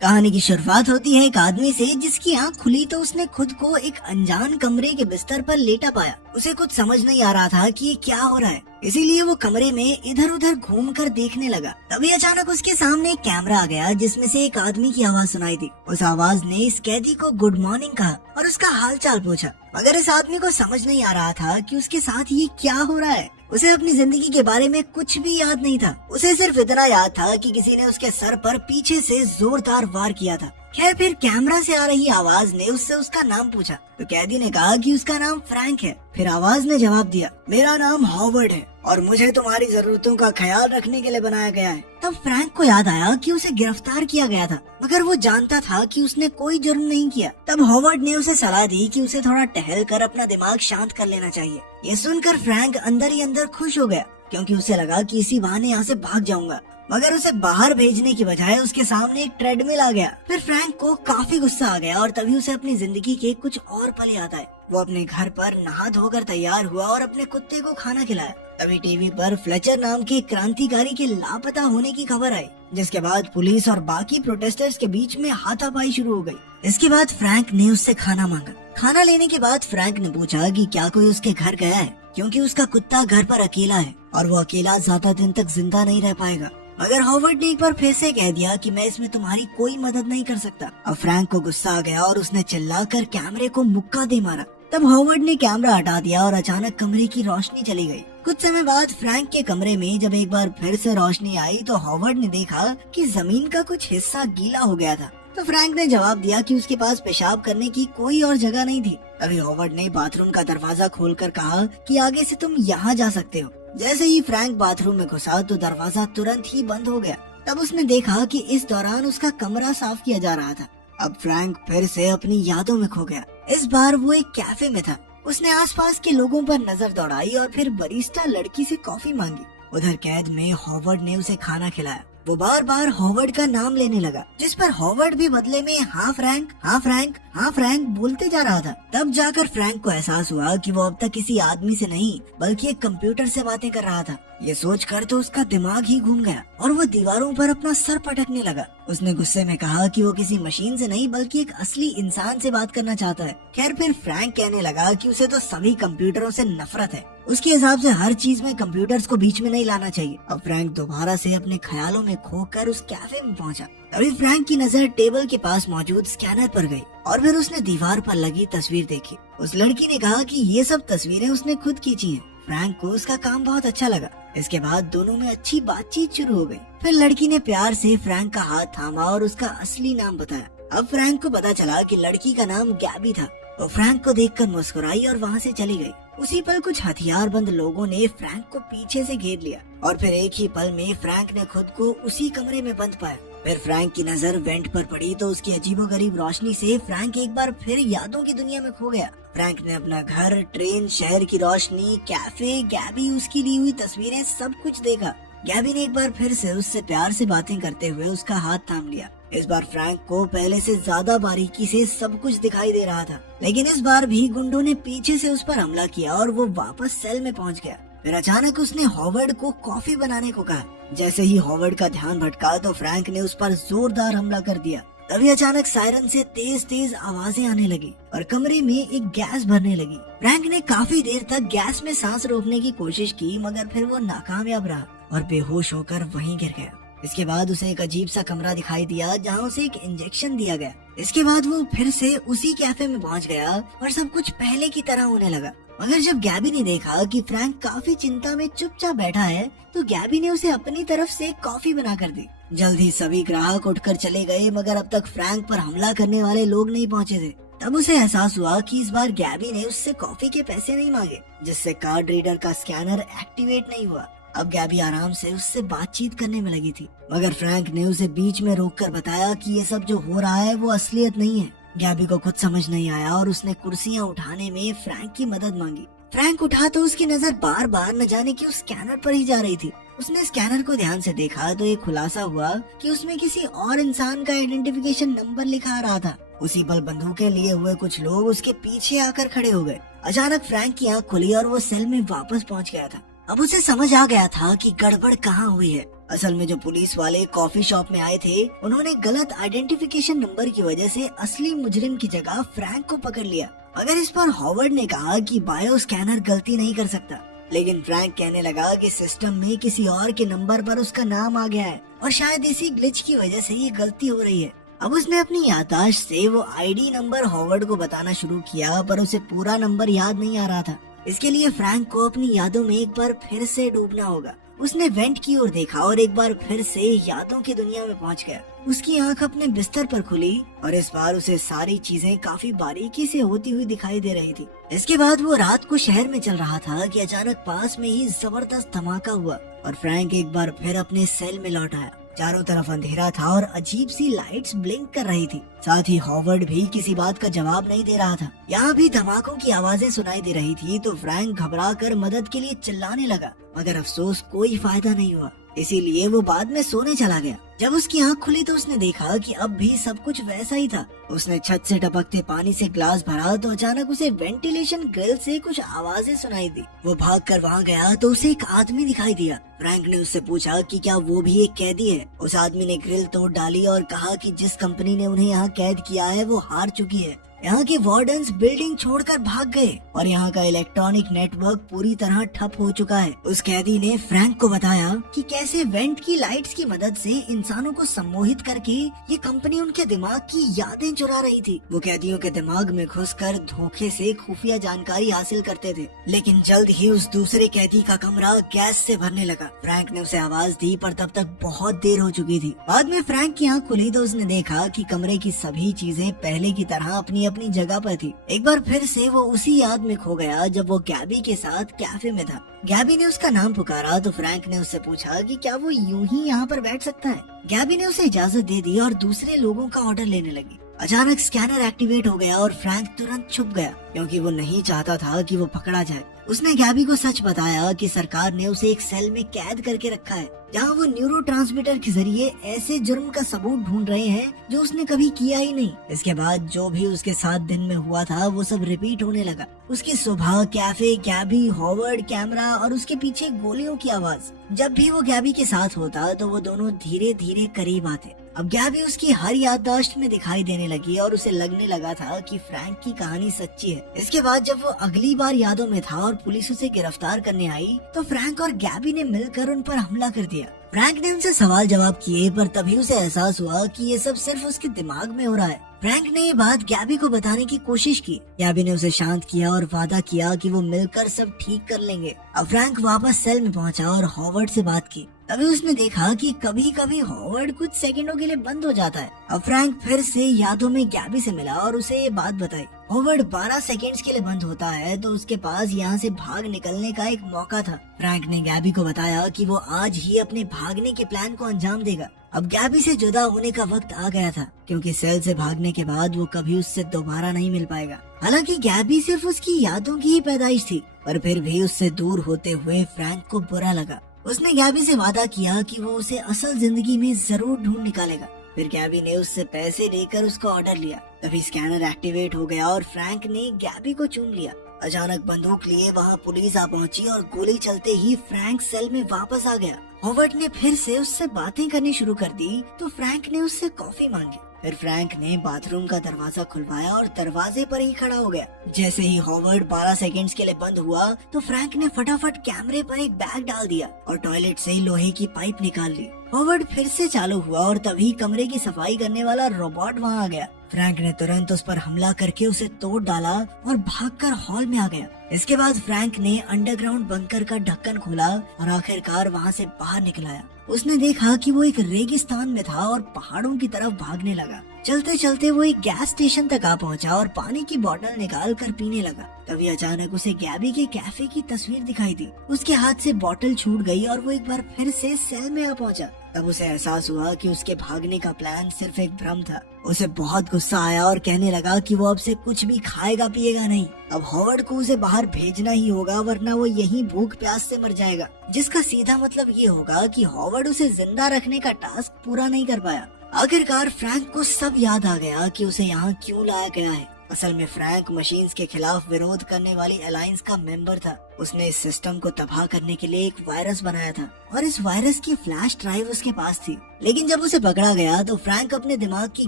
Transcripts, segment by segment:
कहानी की शुरुआत होती है एक आदमी से जिसकी आंख खुली तो उसने खुद को एक अनजान कमरे के बिस्तर पर लेटा पाया। उसे कुछ समझ नहीं आ रहा था कि ये क्या हो रहा है, इसीलिए वो कमरे में इधर उधर घूमकर देखने लगा। तभी अचानक उसके सामने एक कैमरा आ गया जिसमें से एक आदमी की आवाज सुनाई दी। उस आवाज ने इस कैदी को गुड मॉर्निंग कहा और उसका हाल चाल पूछा, मगर इस आदमी को समझ नहीं आ रहा था कि उसके साथ ये क्या हो रहा है। उसे अपनी जिंदगी के बारे में कुछ भी याद नहीं था। उसे सिर्फ इतना याद था कि किसी ने उसके सर पर पीछे से जोरदार वार किया था। खैर, फिर कैमरा से आ रही आवाज ने उससे उसका नाम पूछा तो कैदी ने कहा कि उसका नाम फ्रैंक है। फिर आवाज ने जवाब दिया, मेरा नाम हॉवर्ड है और मुझे तुम्हारी जरूरतों का ख्याल रखने के लिए बनाया गया है। तब फ्रैंक को याद आया कि उसे गिरफ्तार किया गया था, मगर वो जानता था कि उसने कोई जुर्म नहीं किया। तब हॉवर्ड ने उसे सलाह दी कि उसे थोड़ा टहल कर अपना दिमाग शांत कर लेना चाहिए। ये सुनकर फ्रैंक अंदर ही अंदर खुश हो गया, क्योंकि उसे लगा कि इसी बहाने यहाँ से भाग जाऊंगा। मगर उसे बाहर भेजने की बजाय उसके सामने एक ट्रेडमिल आ गया। फिर फ्रैंक को काफी गुस्सा आ गया और तभी उसे अपनी जिंदगी के कुछ और पल याद आए। वो अपने घर पर नहा धोकर तैयार हुआ और अपने कुत्ते को खाना खिलाया। तभी टीवी पर फ्लेचर नाम के क्रांतिकारी के लापता होने की खबर आई, जिसके बाद पुलिस और बाकी प्रोटेस्टर्स के बीच में हाथापाई शुरू हो गई। इसके बाद फ्रैंक ने उससे खाना मांगा। खाना लेने के बाद फ्रैंक ने पूछा कि क्या कोई उसके घर गया है, क्योंकि उसका कुत्ता घर पर अकेला है और वो अकेला ज्यादा दिन तक जिंदा नहीं रह पाएगा। मगर हॉवर्ड ने एक बार फिर से कह दिया कि मैं इसमें तुम्हारी कोई मदद नहीं कर सकता। अब फ्रैंक को गुस्सा आ गया और उसने चिल्लाकर कैमरे को मुक्का दे मारा। तब हॉवर्ड ने कैमरा हटा दिया और अचानक कमरे की रोशनी चली गई। कुछ समय बाद फ्रैंक के कमरे में जब एक बार फिर से रोशनी आई तो हॉवर्ड ने देखा कि जमीन का कुछ हिस्सा गीला हो गया था। तो फ्रैंक ने जवाब दिया कि उसके पास पेशाब करने की कोई और जगह नहीं थी। तभी हॉवर्ड ने बाथरूम का दरवाजा खोलकर कहा कि आगे से तुम यहाँ जा सकते हो। जैसे ही फ्रैंक बाथरूम में घुसा तो दरवाजा तुरंत ही बंद हो गया। तब उसने देखा कि इस दौरान उसका कमरा साफ किया जा रहा था। अब फ्रैंक फिर से अपनी यादों में खो गया। इस बार वो एक कैफे में था। उसने आसपास के लोगों पर नजर दौड़ाई और फिर बरिस्टा लड़की से कॉफी मांगी। उधर कैद में हॉवर्ड ने उसे खाना खिलाया। वो बार बार हॉवर्ड का नाम लेने लगा, जिस पर हॉवर्ड भी बदले में हाँ फ्रैंक, हाँ फ्रैंक, हाँ फ्रैंक बोलते जा रहा था। तब जाकर फ्रैंक को एहसास हुआ कि वो अब तक किसी आदमी से नहीं बल्कि एक कंप्यूटर से बातें कर रहा था। ये सोचकर तो उसका दिमाग ही घूम गया और वो दीवारों पर अपना सर पटकने लगा। उसने गुस्से में कहा कि वो किसी मशीन से नहीं बल्कि एक असली इंसान से बात करना चाहता है। खैर, फिर फ्रैंक कहने लगा कि उसे तो सभी कंप्यूटरों से नफरत है। उसके हिसाब से हर चीज में कंप्यूटर्स को बीच में नहीं लाना चाहिए। अब फ्रैंक दोबारा से अपने ख्यालों में खोकर उस कैफे में पहुंचा। तभी फ्रैंक की नजर टेबल के पास मौजूद स्कैनर पर गई और फिर उसने दीवार पर लगी तस्वीर देखी। उस लड़की ने कहा कि ये सब तस्वीरें उसने खुद खींची हैं। फ्रैंक को उसका काम बहुत अच्छा लगा। इसके बाद दोनों में अच्छी बातचीत शुरू हो गई। फिर लड़की ने प्यार से फ्रैंक का हाथ थामा और उसका असली नाम बताया। अब फ्रैंक को पता चला कि लड़की का नाम गैबी था। वो फ्रैंक को देखकर मुस्कुराई और वहाँ से चली गई। उसी पल कुछ हथियारबंद लोगों ने फ्रैंक को पीछे से घेर लिया और फिर एक ही पल में फ्रैंक ने खुद को उसी कमरे में बंद पाया। फिर फ्रैंक की नजर वेंट पर पड़ी तो उसकी अजीबोगरीब रोशनी से फ्रैंक एक बार फिर यादों की दुनिया में खो गया। फ्रैंक ने अपना घर, ट्रेन, शहर की रोशनी, कैफे, गैबी, उसकी ली हुई तस्वीरें सब कुछ देखा। गैबी ने एक बार फिर से उससे प्यार से बातें करते हुए उसका हाथ थाम लिया। इस बार फ्रैंक को पहले से ज्यादा बारीकी से सब कुछ दिखाई दे रहा था, लेकिन इस बार भी गुंडों ने पीछे से उस पर हमला किया और वो वापस सेल में पहुंच गया। फिर अचानक उसने हॉवर्ड को कॉफी बनाने को कहा। जैसे ही हॉवर्ड का ध्यान भटका तो फ्रैंक ने उस पर जोरदार हमला कर दिया। तभी अचानक सायरन से तेज तेज आवाजें आने लगी और कमरे में एक गैस भरने लगी। फ्रैंक ने काफी देर तक गैस में सांस रोकने की कोशिश की, मगर फिर वो नाकामयाब रहा और बेहोश होकर वहीं गिर गया। इसके बाद उसे एक अजीब सा कमरा दिखाई दिया जहाँ उसे एक इंजेक्शन दिया गया। इसके बाद वो फिर से उसी कैफे में पहुँच गया और सब कुछ पहले की तरह होने लगा। मगर जब गैबी ने देखा कि फ्रैंक काफी चिंता में चुपचाप बैठा है तो गैबी ने उसे अपनी तरफ से कॉफी बना कर दी। जल्द ही सभी ग्राहक उठकर चले गए, मगर अब तक फ्रैंक पर हमला करने वाले लोग नहीं पहुंचे थे। तब उसे एहसास हुआ कि इस बार गैबी ने उससे कॉफी के पैसे नहीं मांगे, जिससे कार्ड रीडर का स्कैनर एक्टिवेट नहीं हुआ। अब गैबी आराम से उससे बातचीत करने में लगी थी, मगर फ्रैंक ने उसे बीच में रोककर बताया कि ये सब जो हो रहा है वो असलियत नहीं है। गैबी को खुद समझ नहीं आया और उसने कुर्सियां उठाने में फ्रैंक की मदद मांगी। फ्रैंक उठा तो उसकी नजर बार बार न जाने क्यों स्कैनर पर ही जा रही थी। उसने स्कैनर को ध्यान से देखा तो ये खुलासा हुआ कि उसमें किसी और इंसान का आइडेंटिफिकेशन नंबर लिखा आ रहा था। उसी पल बंदूकें लिए हुए कुछ लोग उसके पीछे आकर खड़े हो गए। अचानक फ्रैंक की आंख खुली और वो सेल में वापस पहुंच गया था। अब उसे समझ आ गया था कि गड़बड़ कहाँ हुई है। असल में जो पुलिस वाले कॉफी शॉप में आए थे, उन्होंने गलत आइडेंटिफिकेशन नंबर की वजह से असली मुजरिम की जगह फ्रैंक को पकड़ लिया। मगर इस पर हॉवर्ड ने कहा कि बायो स्कैनर गलती नहीं कर सकता, लेकिन फ्रैंक कहने लगा कि सिस्टम में किसी और के नंबर पर उसका नाम आ गया है और शायद इसी ग्लिच की वजह से ये गलती हो रही है। अब उसने अपनी याददाश्त से वो आईडी नंबर हॉवर्ड को बताना शुरू किया, पर उसे पूरा नंबर याद नहीं आ रहा था। इसके लिए फ्रैंक को अपनी यादों में एक बार फिर से डूबना होगा। उसने वेंट की ओर देखा और एक बार फिर से यादों की दुनिया में पहुंच गया। उसकी आंख अपने बिस्तर पर खुली और इस बार उसे सारी चीजें काफी बारीकी से होती हुई दिखाई दे रही थी। इसके बाद वो रात को शहर में चल रहा था कि अचानक पास में ही जबरदस्त धमाका हुआ और फ्रैंक एक बार फिर अपने सेल में लौट आया। चारों तरफ अंधेरा था और अजीब सी लाइट्स ब्लिंक कर रही थी। साथ ही हॉवर्ड भी किसी बात का जवाब नहीं दे रहा था। यहाँ भी धमाकों की आवाजें सुनाई दे रही थी तो फ्रैंक घबरा कर मदद के लिए चिल्लाने लगा, मगर अफसोस कोई फायदा नहीं हुआ। इसीलिए वो बाद में सोने चला गया। जब उसकी आंख खुली तो उसने देखा कि अब भी सब कुछ वैसा ही था। उसने छत से टपकते पानी से ग्लास भरा तो अचानक उसे वेंटिलेशन ग्रिल से कुछ आवाजें सुनाई दी। वो भागकर वहाँ गया तो उसे एक आदमी दिखाई दिया। फ्रैंक ने उससे पूछा कि क्या वो भी एक कैदी है। उस आदमी ने ग्रिल तोड़ डाली और कहा कि जिस कंपनी ने उन्हें यहाँ कैद किया है वो हार चुकी है। यहाँ के वार्डन्स बिल्डिंग छोड़कर भाग गए और यहाँ का इलेक्ट्रॉनिक नेटवर्क पूरी तरह ठप हो चुका है। उस कैदी ने फ्रैंक को बताया कि कैसे वेंट की लाइट्स की मदद से इंसानों को सम्मोहित करके ये कंपनी उनके दिमाग की यादें चुरा रही थी। वो कैदियों के दिमाग में घुसकर धोखे से खुफिया जानकारी हासिल करते थे। लेकिन जल्द ही उस दूसरे कैदी का कमरा गैस से भरने लगा। फ्रैंक ने उसे आवाज दी पर तब तक बहुत देर हो चुकी थी। बाद में फ्रैंक की आंख खुली तो उसने देखा कि कमरे की सभी चीजें पहले की तरह अपनी अपनी जगह पर थी। एक बार फिर से वो उसी याद में खो गया जब वो गैबी के साथ कैफे में था। गैबी ने उसका नाम पुकारा तो फ्रैंक ने उससे पूछा कि क्या वो यूं ही यहाँ पर बैठ सकता है। गैबी ने उसे इजाजत दे दी और दूसरे लोगों का ऑर्डर लेने लगी। अचानक स्कैनर एक्टिवेट हो गया और फ्रैंक तुरंत छुप गया क्योंकि वो नहीं चाहता था कि वो पकड़ा जाए। उसने गैबी को सच बताया कि सरकार ने उसे एक सेल में कैद करके रखा है जहाँ वो न्यूरोट्रांसमीटर के जरिए ऐसे जुर्म का सबूत ढूंढ रहे हैं जो उसने कभी किया ही नहीं। इसके बाद जो भी उसके साथ दिन में हुआ था वो सब रिपीट होने लगा। उसकी सुबह, कैफे, गैबी, हॉवर्ड, कैमरा और उसके पीछे गोलियों की आवाज। जब भी वो गैबी के साथ होता तो वो दोनों धीरे धीरे करीब आते। अब गैबी उसकी हर याददाश्त में दिखाई देने लगी और उसे लगने लगा था कि फ्रैंक की कहानी सच्ची है। इसके बाद जब वो अगली बार यादों में था और पुलिस उसे गिरफ्तार करने आई तो फ्रैंक और गैबी ने मिलकर उन पर हमला कर दिया। फ्रैंक ने उनसे सवाल जवाब किए पर तभी उसे एहसास हुआ कि ये सब सिर्फ उसके दिमाग में हो रहा है। फ्रैंक ने ये बात गैबी को बताने की कोशिश की। गैबी ने उसे शांत किया और वादा किया कि वो मिलकर सब ठीक कर लेंगे। अब फ्रैंक वापस सेल में पहुंचा और हॉवर्ड से बात की। तभी उसने देखा कि कभी कभी हॉवर्ड कुछ सेकंडों के लिए बंद हो जाता है। अब फ्रैंक फिर से यादों में गैबी से मिला और उसे ये बात बताई। हॉवर्ड 12 सेकंड्स के लिए बंद होता है तो उसके पास यहाँ से भाग निकलने का एक मौका था। फ्रैंक ने गैबी को बताया कि वो आज ही अपने भागने के प्लान को अंजाम देगा। अब गैबी से जुदा होने का वक्त आ गया था क्योंकि सेल से भागने के बाद वो कभी उससे दोबारा नहीं मिल पाएगा। हालांकि गैबी सिर्फ उसकी यादों की ही पैदाइश थी, पर फिर भी उससे दूर होते हुए फ्रैंक को बुरा लगा। उसने गैबी से वादा किया कि वो उसे असल जिंदगी में जरूर ढूंढ निकालेगा। फिर गैबी ने उससे पैसे लेकर उसका ऑर्डर लिया। तभी स्कैनर एक्टिवेट हो गया और फ्रैंक ने गैबी को चुन लिया। अचानक बंदूक लिए वहाँ पुलिस आ पहुंची और गोली चलते ही फ्रैंक सेल में वापस आ गया। हॉवर्ड ने फिर से उससे बातें करनी शुरू कर दी तो फ्रैंक ने उससे कॉफी मांगी। फिर फ्रैंक ने बाथरूम का दरवाजा खुलवाया और दरवाजे पर ही खड़ा हो गया। जैसे ही हॉवर्ड 12 सेकंड्स के लिए बंद हुआ तो फ्रैंक ने फटाफट कैमरे पर एक बैग डाल दिया और टॉयलेट से लोहे की पाइप निकाल ली। हॉवर्ड फिर से चालू हुआ और तभी कमरे की सफाई करने वाला रोबोट वहाँ आ गया। फ्रैंक ने तुरंत उस पर हमला करके उसे तोड़ डाला और भागकर हॉल में आ गया। इसके बाद फ्रैंक ने अंडरग्राउंड बंकर का ढक्कन खोला और आखिरकार वहाँ से बाहर निकल आया। उसने देखा कि वो एक रेगिस्तान में था और पहाड़ों की तरफ भागने लगा। चलते चलते वो एक गैस स्टेशन तक आ पहुंचा और पानी की बोतल निकाल कर पीने लगा। तभी अचानक उसे गैबी के कैफे की तस्वीर दिखाई दी। उसके हाथ से बोतल छूट गई और वो एक बार फिर से सेल में आ पहुंचा। तब उसे एहसास हुआ कि उसके भागने का प्लान सिर्फ एक भ्रम था। उसे बहुत गुस्सा आया और कहने लगा कि वो अब से कुछ भी खाएगा पिएगा नहीं। अब हॉवर्ड को उसे बाहर भेजना ही होगा वरना वो यहीं भूख प्यास से मर जाएगा, जिसका सीधा मतलब ये होगा कि हॉवर्ड उसे जिंदा रखने का टास्क पूरा नहीं कर पाया। आखिरकार फ्रैंक को सब याद आ गया कि उसे यहाँ क्यों लाया गया है। असल में फ्रैंक मशीन्स के खिलाफ विरोध करने वाली अलायंस का मेंबर था। उसने इस सिस्टम को तबाह करने के लिए एक वायरस बनाया था और इस वायरस की फ्लैश ड्राइव उसके पास थी। लेकिन जब उसे पकड़ा गया तो फ्रैंक अपने दिमाग की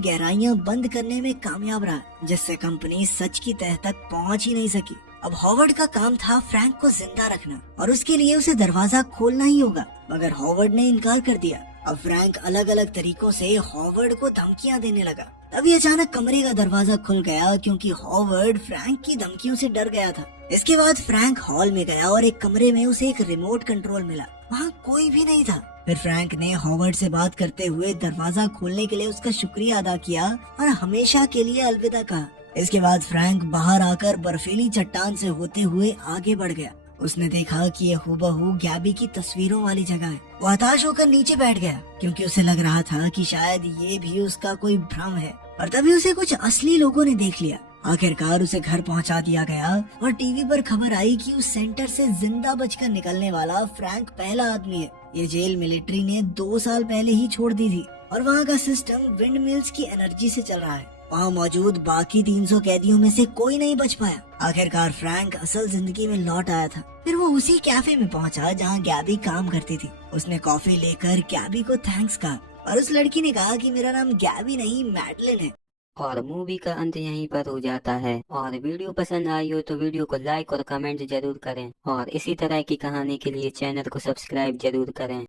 गहराइयां बंद करने में कामयाब रहा, जिससे कंपनी सच की तह तक पहुंच ही नहीं सकी। अब हॉवर्ड का काम था फ्रैंक को जिंदा रखना और उसके लिए उसे दरवाजा खोलना ही होगा, मगर हॉवर्ड ने इनकार कर दिया। अब फ्रैंक अलग अलग तरीकों से हॉवर्ड को धमकियां देने लगा। तभी अचानक कमरे का दरवाजा खुल गया क्योंकि हॉवर्ड फ्रैंक की धमकियों से डर गया था। इसके बाद फ्रैंक हॉल में गया और एक कमरे में उसे एक रिमोट कंट्रोल मिला। वहाँ कोई भी नहीं था। फिर फ्रैंक ने हॉवर्ड से बात करते हुए दरवाजा खोलने के लिए उसका शुक्रिया अदा किया और हमेशा के लिए अलविदा कहा। इसके बाद फ्रैंक बाहर आकर बर्फीली चट्टान से होते हुए आगे बढ़ गया। उसने देखा कि ये हूबहू गैबी की तस्वीरों वाली जगह है। वो हताश होकर नीचे बैठ गया क्योंकि उसे लग रहा था कि शायद ये भी उसका कोई भ्रम है। और तभी उसे कुछ असली लोगों ने देख लिया। आखिरकार उसे घर पहुंचा दिया गया और टीवी पर खबर आई कि उस सेंटर से जिंदा बचकर निकलने वाला फ्रैंक पहला आदमी है। ये जेल मिलिट्री ने 2 साल पहले ही छोड़ दी थी और वहाँ का सिस्टम विंड मिल्स की एनर्जी से चल रहा है। वहाँ मौजूद बाकी 300 कैदियों में से कोई नहीं बच पाया। आखिरकार फ्रैंक असल जिंदगी में लौट आया था। फिर वो उसी कैफे में पहुंचा जहाँ गैबी काम करती थी। उसने कॉफी लेकर गैबी को थैंक्स कहा और उस लड़की ने कहा कि मेरा नाम गैबी नहीं मैडलिन है। और मूवी का अंत यहीं पर हो जाता है। और वीडियो पसंद आई हो तो वीडियो को लाइक और कमेंट जरूर करें और इसी तरह की कहानी के लिए चैनल को सब्सक्राइब जरूर करें।